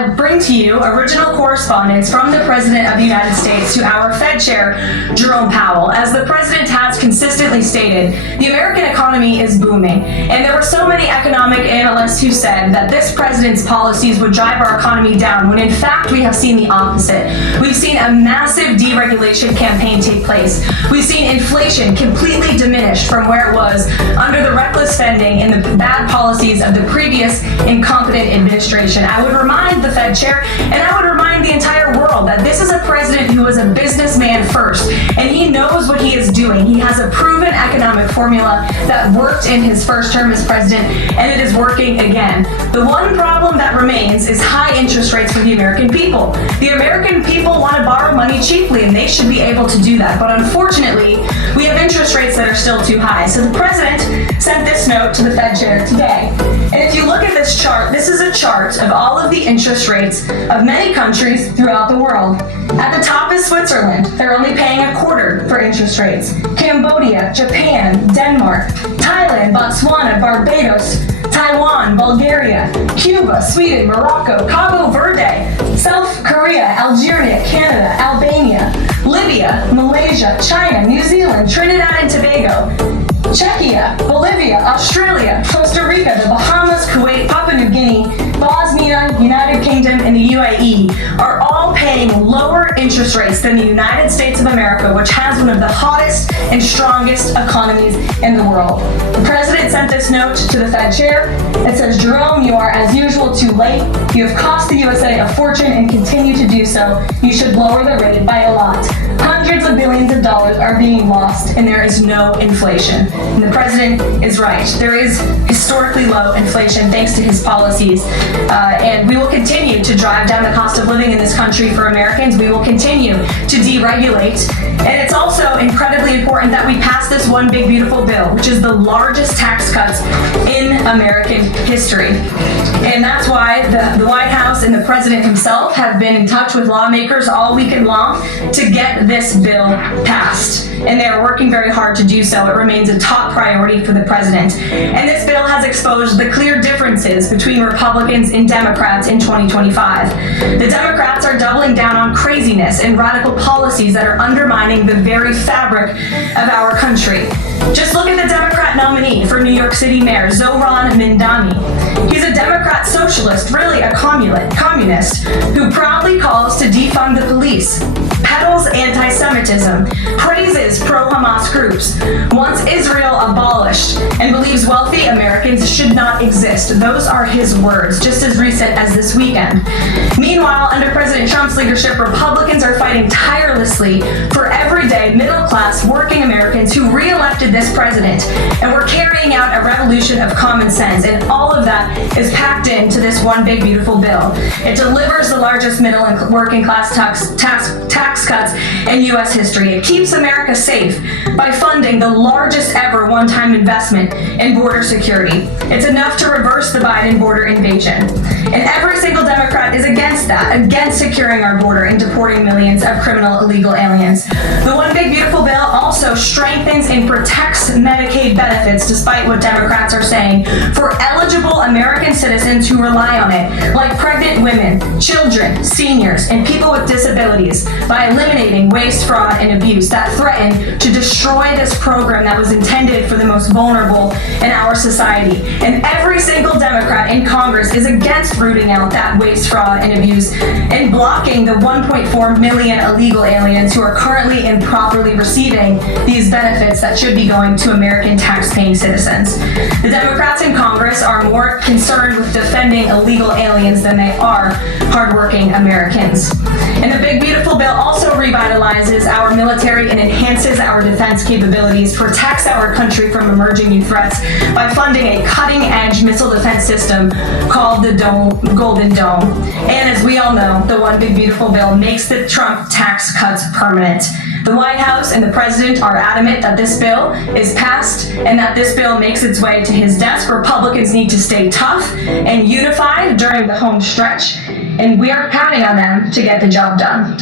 I bring to you original correspondence from the President of the United States to our Fed Chair, Jerome Powell. As the President has consistently stated, the American economy is booming, and there were so many economic analysts who said that this President's policies would drive our economy down, when in fact we have seen the opposite. We've seen a massive deregulation campaign take place. We've seen inflation completely diminished from where it was under the reckless spending and the bad policies of the previous incompetent administration. I would remind the Fed Chair, and I would remind the entire world, that this is a president who is a businessman first, and he knows what he is doing. He has a proven economic formula that worked in his first term as president, and it is working again. The one problem that remains is high interest rates for the American people. The American people want to borrow money cheaply, and they should be able to do that. But unfortunately, we have interest rates that are still too high. So the president sent this note to the Fed Chair today. And if you look at this chart, this is a chart of all of the interest rates of many countries throughout the world. At the top is Switzerland. They're only paying a quarter for interest rates. Cambodia, Japan, Denmark, Thailand, Botswana, Barbados, Taiwan, Bulgaria, Cuba, Sweden, Morocco, Cabo Verde, South Korea, Algeria, Canada, Albania, Libya, Malaysia, China, New Zealand, Trinidad and Tobago, Czechia, Bolivia, Australia, Costa Rica, the Bahamas, Kuwait, Papua New Guinea, Bosnia, United Kingdom, and the UAE are all paying lower interest rates than the United States of America, which has one of the hottest and strongest economies in the world. The president sent this note to the Fed Chair. It says, Jerome, you are as usual too late. You have cost the USA a fortune and continue to do so. You should lower the rate by a lot. Hundreds of billions of dollars are being lost, and there is no inflation. And the president is right. There is historically low inflation thanks to his policies. And we will continue to drive down the cost of living in this country for Americans. We will continue to deregulate. And it's also incredibly important that we pass this one big beautiful bill, which is the largest tax cuts in American history. And that's why the White House and the president himself have been in touch with lawmakers all weekend long to get this bill passed. And they are working very hard to do so. It remains a top priority for the president. And this bill has exposed the clear differences between Republicans and Democrats in 2025. The Democrats are doubling down on craziness and radical policies that are undermining the very fabric of our country. Just look at the Democrat nominee for New York City Mayor, Zohran Mamdani. He's a Democrat socialist, really a communist, who proudly calls to defund the police, peddles anti-Semitism, praises pro-Hamas groups, wants Israel abolished, and believes wealthy Americans should not exist. Those are his words, just as recent as this weekend. Meanwhile, under President Trump's leadership, Republicans are fighting tirelessly for everyday, middle-class, working Americans who re-elected this president, and we're carrying out a revolution of common sense, and all of that is packed into this one big beautiful bill. It delivers the largest middle and working class tax cuts in U.S. history. It keeps America safe by funding the largest ever one-time investment in border security. It's enough to reverse the Biden border invasion. And every single Democrat is against that, against securing our border and deporting millions of criminal illegal aliens. The one big beautiful bill also strengthens and protects Medicaid benefits, despite what Democrats are saying, for eligible American citizens who rely on it, like pregnant women, children, seniors, and people with disabilities, by eliminating waste, fraud, and abuse that threaten to destroy this program that was intended for the most vulnerable in our society. And every single Democrat in Congress is against rooting out that waste, fraud, and abuse, and blocking the 1.4 million illegal aliens who are currently improperly receiving these benefits that should be going to American tax-paying citizens. The Democrats in Congress are more concerned with defending illegal aliens than they are hardworking Americans. And the big beautiful bill also revitalizes our military and enhances our defense capabilities, protects our country from emerging new threats by funding a cutting-edge missile defense system called the Golden Dome. And as we all know, the one big beautiful bill makes the Trump tax cuts permanent. The White House and the president are adamant that this bill is passed and that this bill makes its way to his desk. Republicans need to stay tough and unified during the home stretch, and we are counting on them to get the job done.